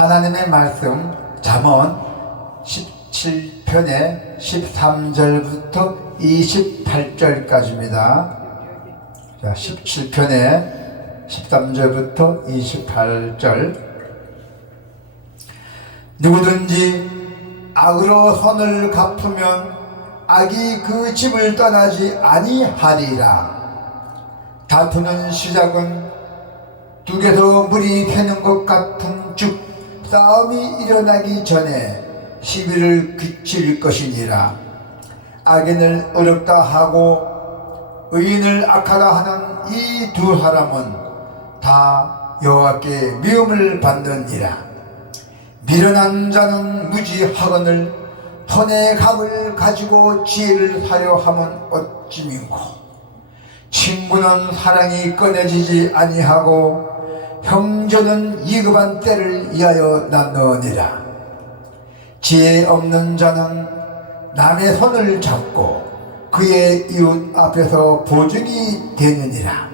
하나님의 말씀 잠언 17편의 13절부터 28절까지입니다. 자, 17편의 13절부터 28절. 누구든지 악으로 선을 갚으면 악이 그 집을 떠나지 아니하리라. 다투는 시작은 둑에서 물이 새는 것 같은 즉 싸움이 일어나기 전에 시비를 그칠 것이니라. 악인을 어렵다 하고 의인을 악하다 하는 이 두 사람은 다 여호와께 미움을 받느니라. 미련한 자는 무지하거늘 손에 갑을 가지고 지혜를 사려 함은 어찌민고. 친구는 사랑이 꺼내지지 아니하고 형제는 이급한 때를 위하여 낳느니라. 지혜 없는 자는 남의 손을 잡고 그의 이웃 앞에서 보증이 되느니라.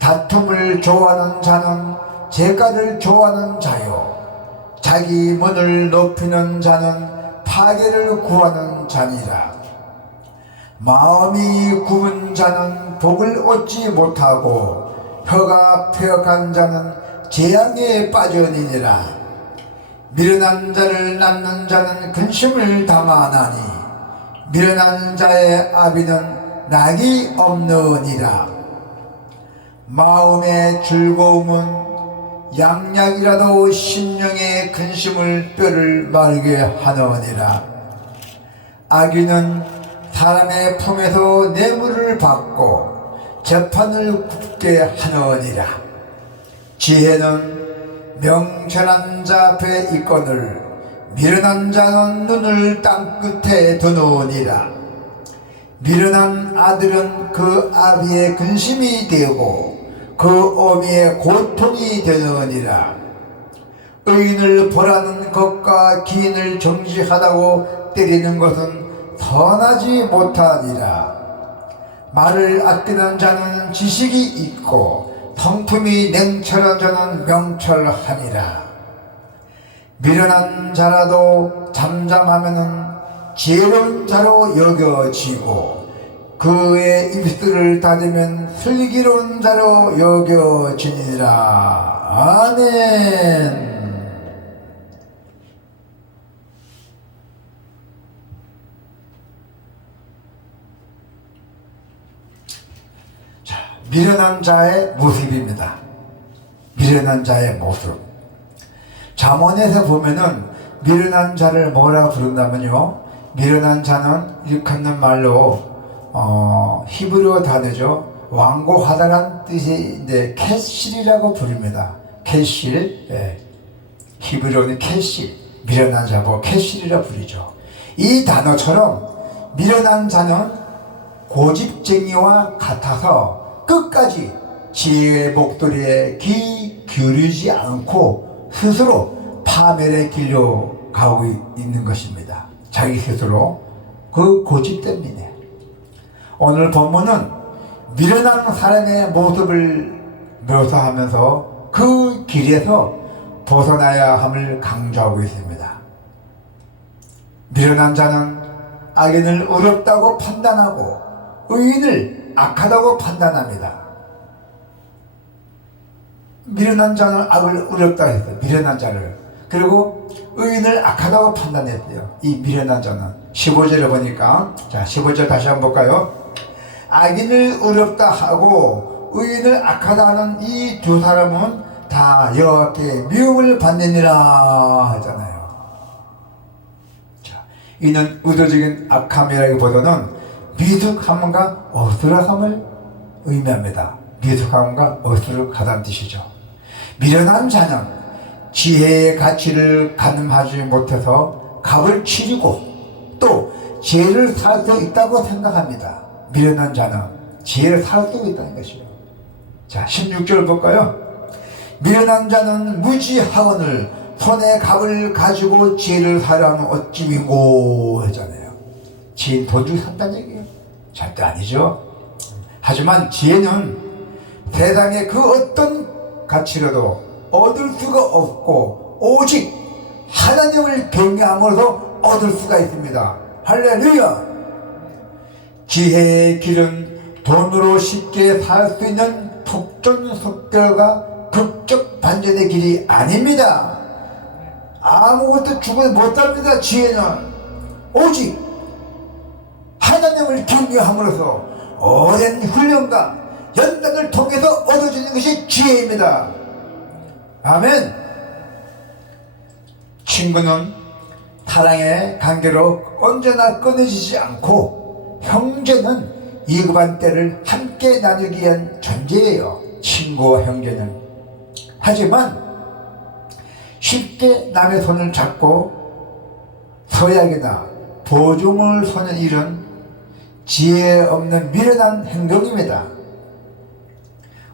다툼을 좋아하는 자는 재가를 좋아하는 자요 자기 문을 높이는 자는 파괴를 구하는 자니라. 마음이 굽은 자는 복을 얻지 못하고 혀가 폐역한 자는 재앙에 빠져니니라. 미련한 자를 낳는 자는 근심을 당하나니 미련한 자의 아비는 낙이 없느니라. 마음의 즐거움은 양약이라도 심령의 근심을 뼈를 마르게 하느니라. 악인은 사람의 품에서 뇌물을 받고 재판을 굽게 하느니라. 지혜는 명철한 자 앞에 있거늘 미련한 자는 눈을 땅끝에 두느니라. 미련한 아들은 그 아비의 근심이 되고 그 어미의 고통이 되느니라. 의인을 벌하는 것과 기인을 정지하다고 때리는 것은 선하지 못하니라. 말을 아끼는 자는 지식이 있고 성품이 냉철한 자는 명철하니라. 미련한 자라도 잠잠하면은 지혜로운 자로 여겨지고 그의 입술을 닫으면 슬기로운 자로 여겨지니라. 아멘. 자, 미련한 자의 모습입니다. 미련한 자의 모습. 잠언에서 보면은 미련한 자를 뭐라 부른다면요, 미련한 자는 일컫는 말로 히브리어 단어죠. 완고하다란 뜻인데 캐실이라고 부릅니다. 캐실. 예. 히브리어는 캐실. 미련한 자고 캐실이라 부르죠. 이 단어처럼 미련한 자는 고집쟁이와 같아서 끝까지 지혜의 목도리에 귀 기울이지 않고 스스로 파멸의 길로 가고 있는 것입니다. 자기 스스로 그 고집 때문에. 오늘 본문은 미련한 사람의 모습을 묘사하면서 그 길에서 벗어나야 함을 강조하고 있습니다. 미련한 자는 악인을 어렵다고 판단하고 의인을 악하다고 판단합니다. 미련한 자는 악을 어렵다 했어요. 미련한 자를. 그리고 의인을 악하다고 판단했어요. 이 미련한 자는. 15절에 보니까, 자, 15절 다시 한번 볼까요? 악인을 어렵다 하고 의인을 악하다 하는 이 두 사람은 다 여호와께 미움을 받느니라 하잖아요. 자, 이는 의도적인 악함이라기보다는 미숙함과 어스락함을 의미합니다. 미숙함과 어스락하다는 뜻이죠. 미련한 자는 지혜의 가치를 가늠하지 못해서 값을 치르고 또 지혜를 살 수 있다고 생각합니다. 미련한 자는 지혜를 살 수 있다는 것이요. 자, 16절 볼까요? 미련한 자는 무지하거늘 손에 갑을 가지고 지혜를 사려면 어찌 민고 하잖아요. 지혜는 돈 주고 산다는 얘기예요. 절대 아니죠. 하지만 지혜는 세상의 그 어떤 가치로도 얻을 수가 없고 오직 하나님을 경외함으로써 얻을 수가 있습니다. 할렐루야. 지혜의 길은 돈으로 쉽게 살 수 있는 속전속결과 극적 반전의 길이 아닙니다. 아무것도 주고 못합니다. 지혜는 오직 하나님을 경외함으로써 오랜 훈련과 연단을 통해서 얻어지는 것이 지혜입니다. 아멘. 친구는 사랑의 관계로 언제나 끊어지지 않고, 형제는 이급한 때를 함께 나누기 위한 존재예요. 친구와 형제는. 하지만 쉽게 남의 손을 잡고 서약이나 보증을 서는 일은 지혜 없는 미련한 행동입니다.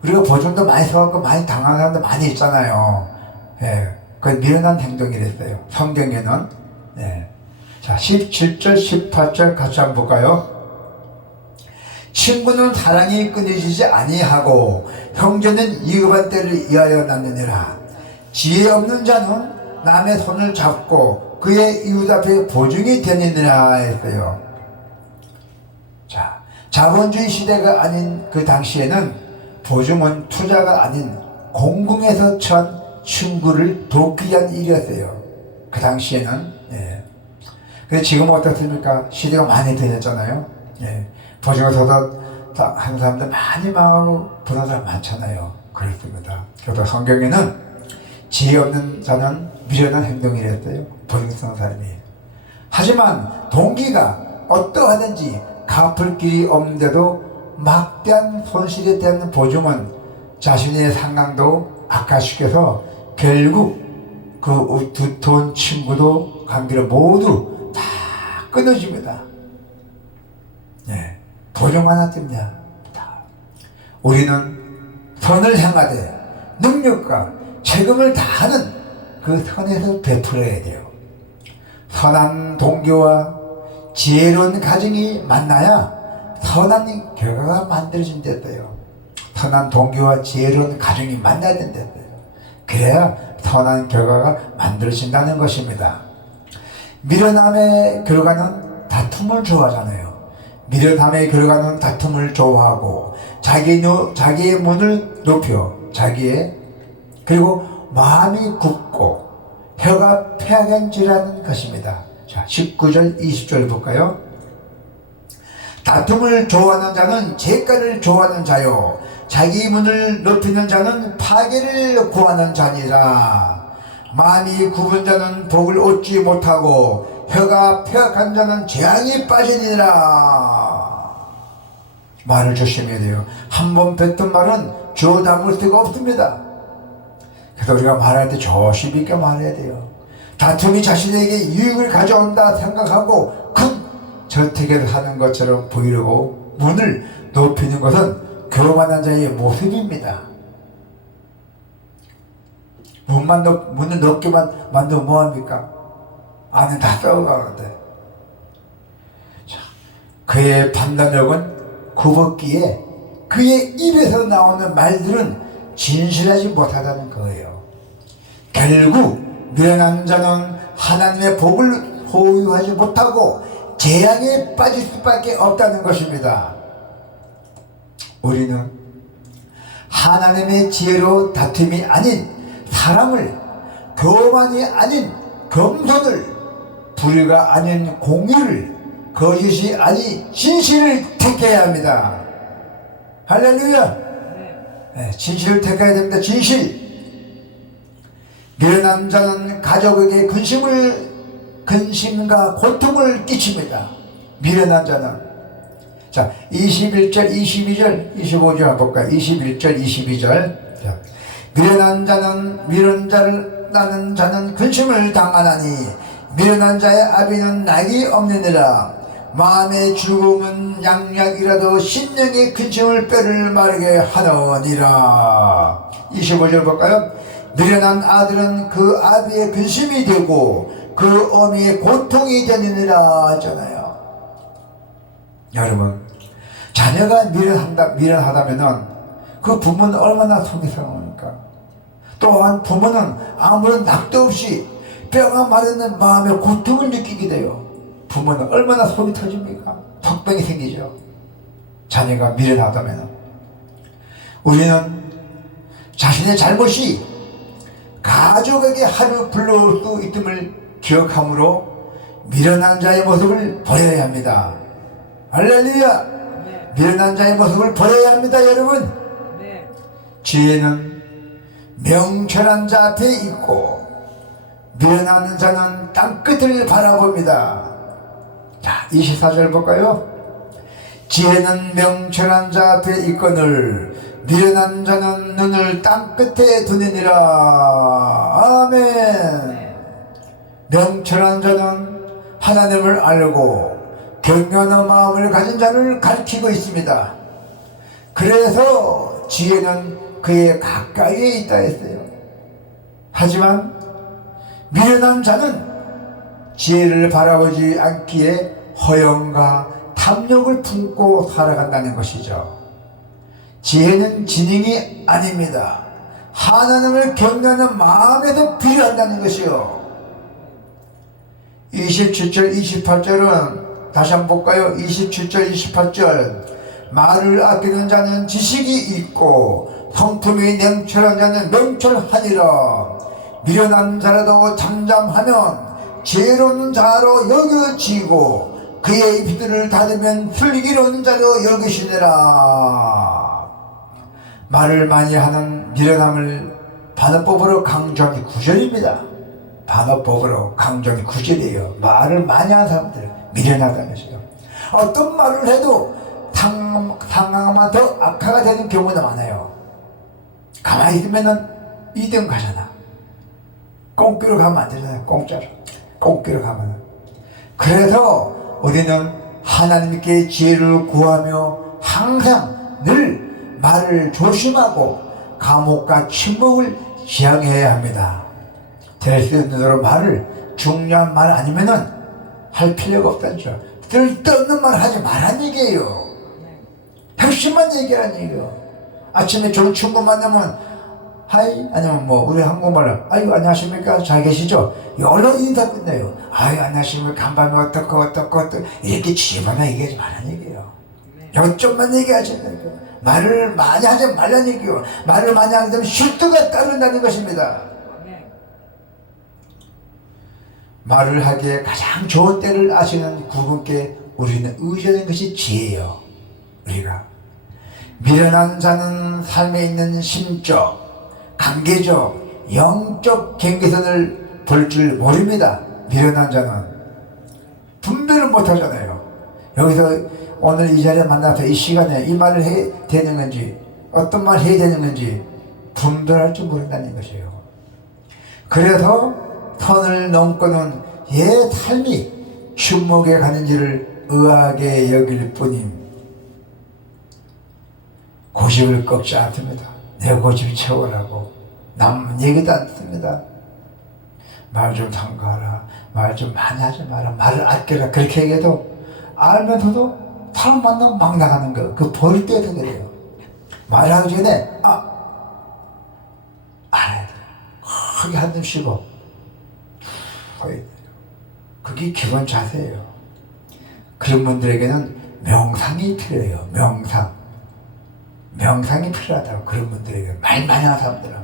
우리가 보증도 많이 서갖고 많이 당하는 사람도 많이 있잖아요. 예, 그건 미련한 행동이랬어요. 성경에는. 예. 자, 17절 18절 같이 한번 볼까요? 친구는 사랑이 끊어지지 아니하고 형제는 이급한 때를 위하여 낳느니라. 지혜 없는 자는 남의 손을 잡고 그의 이웃 앞에 보증이 되느니라 했어요. 자, 자본주의 시대가 아닌 그 당시에는 보증은 투자가 아닌 공공에서 처한 친구를 돕기 위한 일이었어요. 그 당시에는. 예. 근데 지금은 어떻습니까? 시대가 많이 변했잖아요. 예. 보증을 서서 한 사람들 많이 망하고 부는 사람 많잖아요. 그렇습니다. 그래서 성경에는 지혜 없는 자는 미련한 행동이랬어요. 보증 쓰는 사람이. 하지만 동기가 어떠하든지 갚을 길이 없는데도 막대한 손실에 대한 보증은 자신의 상황도 악화시켜서 결국 그 두터운 친구도 관계를 모두 다 끊어집니다. 네. 보증 하나 때문이야. 우리는 선을 향하되 능력과 책임을 다하는 그 선에서 베풀어야 돼요. 선한 동기와 지혜로운 가정이 만나야 선한 결과가 만들어진댔어요. 선한 동기와 지혜로운 가정이 만나야 된댔어요. 그래야 선한 결과가 만들어진다는 것입니다. 미련함의 결과는 다툼을 좋아하잖아요. 미련함의 결과는 다툼을 좋아하고 자기의 문을 높여 그리고 마음이 굽고 혀가 패간질하는 것입니다. 자, 19절 20절 볼까요? 다툼을 좋아하는 자는 재가를 좋아하는 자요, 자기 문을 높이는 자는 파괴를 구하는 자니라. 마음이 굽은 자는 복을 얻지 못하고 혀가 폐악한 자는 재앙이 빠지니라. 말을 조심해야 돼요. 한 번 뱉은 말은 주워 담을 수가 없습니다. 그래서 우리가 말할 때 조심 있게 말해야 돼요. 다툼이 자신에게 유익을 가져온다 생각하고 큰 저택을 하는 것처럼 보이려고 문을 높이는 것은 교만한 자의 모습입니다. 문을 높게만 만들면 뭐합니까? 안은 다 썩어가는데. 그의 판단력은 굽었기에 그의 입에서 나오는 말들은 진실하지 못하다는 거예요. 결국 미련한 자는 하나님의 복을 소유하지 못하고 재앙에 빠질 수밖에 없다는 것입니다. 우리는 하나님의 지혜로 다툼이 아닌 사랑을, 교만이 아닌 겸손을, 불의가 아닌 공의를, 거짓이 아닌 진실을 택해야 합니다. 할렐루야. 네, 진실을 택해야 됩니다. 진실. 미련한 자는 가족에게 근심과 고통을 끼칩니다. 미련한 자는. 자, 21절, 22절, 25절 한번 볼까요? 21절, 22절. 자, 미련한 자는 근심을 당하나니 미련한 자의 아비는 낙이 없느니라. 마음의 죽음은 양약이라도 심령의 근심을 뼈를 마르게 하느니라. 25절 볼까요? 미련한 아들은 그 아비의 근심이 되고 그 어미의 고통이 되느니라 하잖아요. 여러분, 자녀가 미련하다면은 그 부모는 얼마나 속이 상합니까? 또한 부모는 아무런 낙도 없이 뼈가 마르는 마음의 고통을 느끼게 돼요. 부모는 얼마나 속이 터집니까? 턱병이 생기죠. 자녀가 미련하다면. 우리는 자신의 잘못이 가족에게 하루 불러올 수 있음을 기억함으로 미련한 자의 모습을 버려야 합니다. 할렐루야! 미련한 자의 모습을 버려야 합니다, 여러분. 지혜는 명철한 자 앞에 있고 미련한 자는 땅끝을 바라봅니다. 자, 24절 볼까요? 지혜는 명철한 자 앞에 있거늘 미련한 자는 눈을 땅끝에 두느니라. 아멘. 명철한 자는 하나님을 알고 경건한 마음을 가진 자를 가리키고 있습니다. 그래서 지혜는 그의 가까이에 있다 했어요. 하지만 미련한 자는 지혜를 바라보지 않기에 허영과 탐욕을 품고 살아간다는 것이죠. 지혜는 지능이 아닙니다. 하나님을 경외하는 마음에서 필요한다는 것이요. 27절 28절은 다시 한번 볼까요? 27절 28절 말을 아끼는 자는 지식이 있고 성품이 냉철한 자는 명철하니라. 미련한 자라도 잠잠하면 지혜로운 자로 여겨지고 그의 입술을 닫으면 슬기로운 자로 여기시니라. 말을 많이 하는 미련함을 반어법으로 강조한 9절입니다. 반어법으로 강조한 9절이에요. 말을 많이 하는 사람들 미련하다는 것이죠. 어떤 말을 해도 상황만 더 악화가 되는 경우가 많아요. 가만히 있으면은 2등 가잖아. 꽁끼로 가면 안 되잖아요. 공짜로 꽁끼로 가면. 그래서 우리는 하나님께 지혜를 구하며 항상 늘 말을 조심하고 감옥과 침묵을 지향해야 합니다. 될 수 있는 대로 말을 중요한 말 아니면은 할 필요가 없다죠. 쓸데없는 말 하지 말란 얘기예요. 핵심만 얘기하는 얘기예요. 아침에 좋은 친구 만나면 하이 아니면 뭐 우리 한국말로 아유 안녕하십니까 잘 계시죠? 이걸로 인사 끝내요. 아유 안녕하십니까 간밤에 어떻고 이렇게 집어나 얘기하지 말란 얘기예요. 요점만 얘기하지 말고 말을 많이 하지 말란 얘기예요. 말을 많이 하게 되면 실수가 따른다는 것입니다. 말을 하기에 가장 좋은 때를 아시는 그분께 우리는 의지하는 것이 지혜예요. 우리가 미련한 자는 삶에 있는 심적, 관계적, 영적 경계선을 볼 줄 모릅니다. 미련한 자는 분별을 못하잖아요. 여기서 오늘 이 자리에 만나서 이 시간에 이 말을 해야 되는 건지 어떤 말 해야 되는 건지 분별할 줄 모른다는 것이에요. 그래서 선을 넘고는 얘 삶이 흉목에 가는지를 의아하게 여길 뿐임. 고집을 꺾지 않습니다. 내 고집 채워라고 남 얘기도 않습니다. 말 좀 삼가라, 말 좀 많이 하지 마라, 말을 아껴라 그렇게 얘기해도 알면서도 사람 만나면 막 나가는 거 그 버릴 때도 그래요. 말하기 전에 알아야 돼. 크게 한숨 쉬고 그게 기본 자세예요. 그런 분들에게는 명상이 필요해요. 명상이 필요하다고. 그런 분들에게 말 많이 하는 사람들은.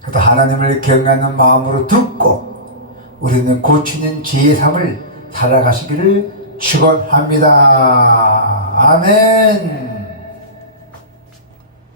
그래서 하나님을 경외하는 마음으로 듣고 우리는 고치는 지혜의 삶을 살아가시기를 축원합니다. 아멘.